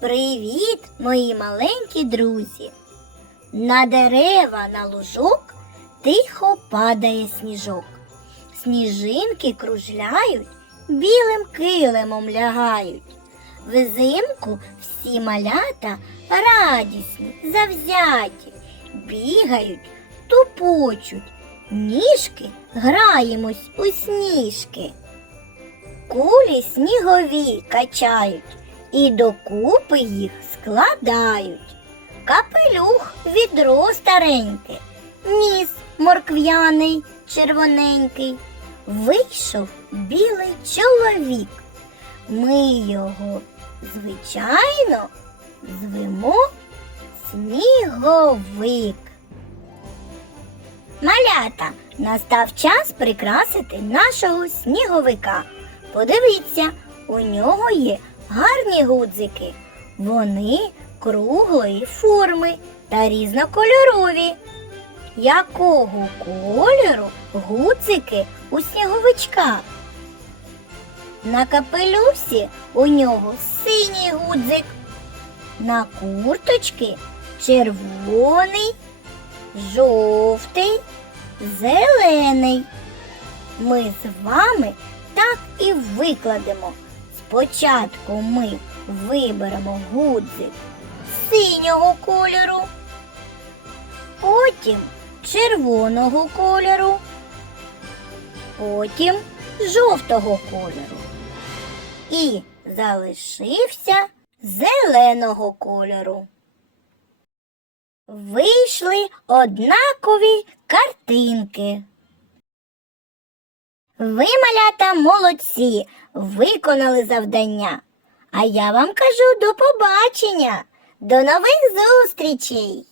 Привіт, мої маленькі друзі! На дерева на лужок тихо падає сніжок. Сніжинки кружляють, білим килимом лягають. Взимку всі малята радісні, завзяті, бігають, тупочуть, ніжки граємось у сніжки. Кулі снігові качають і докупи їх складають. Капелюх відро стареньке, ніс моркв'яний, червоненький. Вийшов білий чоловік. Ми його, звичайно, звемо сніговик. Малята, настав час прикрасити нашого сніговика. Подивіться, у нього є гарні гудзики. Вони круглої форми та різнокольорові. Якого кольору гудзики у сніговичка? На капелюсі у нього синій гудзик, на курточки червоний, жовтий, зелений. Ми з вами так і викладемо. Спочатку ми виберемо гудзик синього кольору, потім червоного кольору, потім жовтого кольору. І залишився зеленого кольору. Вийшли однакові картинки. Ви, малята, молодці, виконали завдання. А я вам кажу до побачення, до нових зустрічей!